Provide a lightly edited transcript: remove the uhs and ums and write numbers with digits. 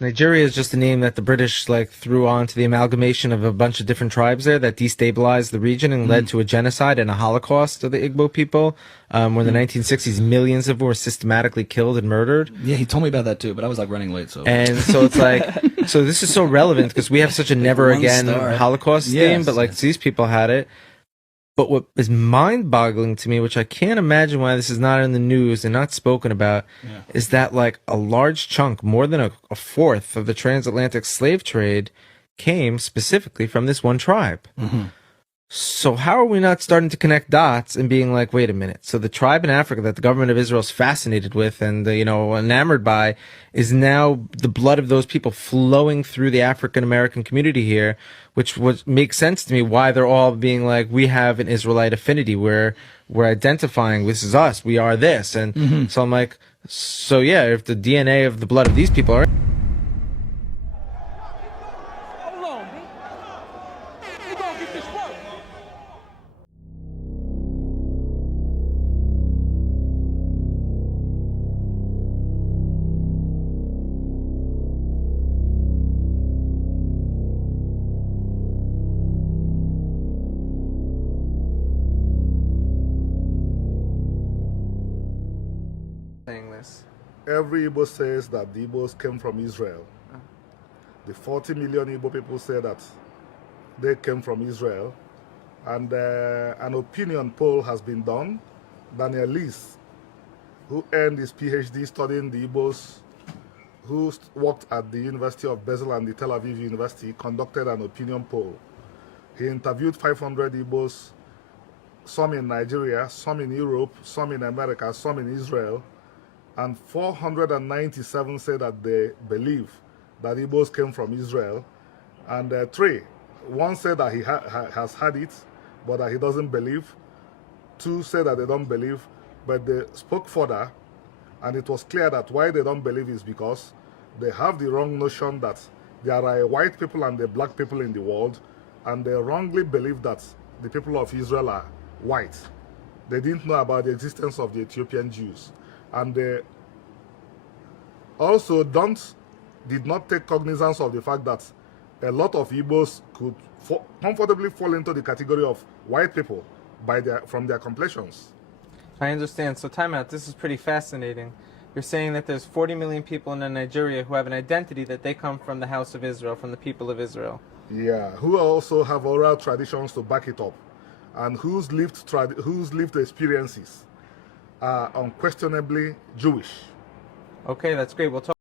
Nigeria is just a name that the British threw onto the amalgamation of a bunch of different tribes there that destabilized the region and led to a genocide and a Holocaust of the Igbo people. Where in the 1960s, millions of them were systematically killed and murdered. Yeah, he told me about that too, but I was running late. And so it's so this is so relevant because we have such a never again Holocaust theme, but these people had it. But what is mind-boggling to me, which I can't imagine why this is not in the news and not spoken about, is that a large chunk, more than a fourth of the transatlantic slave trade came specifically from this one tribe. Mm-hmm. So how are we not starting to connect dots and being wait a minute? So the tribe in Africa that the government of Israel is fascinated with and enamored by is now the blood of those people flowing through the African American community here, which makes sense to me why they're all being we have an Israelite affinity where we're identifying this is us, we are this, and so I'm so yeah, if the DNA of the blood of these people are. Every Igbo says that the Igbos came from Israel. The 40 million Igbo people say that they came from Israel. And an opinion poll has been done. Daniel Lees, who earned his PhD studying the Igbos, who worked at the University of Basel and the Tel Aviv University, conducted an opinion poll. He interviewed 500 Igbos, some in Nigeria, some in Europe, some in America, some in Israel, and 497 say that they believe that Igbos came from Israel, and one said that he has had it, but that he doesn't believe. Two said that they don't believe, but they spoke further, and it was clear that why they don't believe is because they have the wrong notion that there are white people and the black people in the world, and they wrongly believe that the people of Israel are white. They didn't know about the existence of the Ethiopian Jews. And they also did not take cognizance of the fact that a lot of Igbos could comfortably fall into the category of white people from their complexions. I understand. So time out. This is pretty fascinating. You're saying that there's 40 million people in Nigeria who have an identity that they come from the house of Israel, from the people of Israel. Yeah, who also have oral traditions to back it up, and whose lived experiences are unquestionably Jewish. Okay, that's great. We'll talk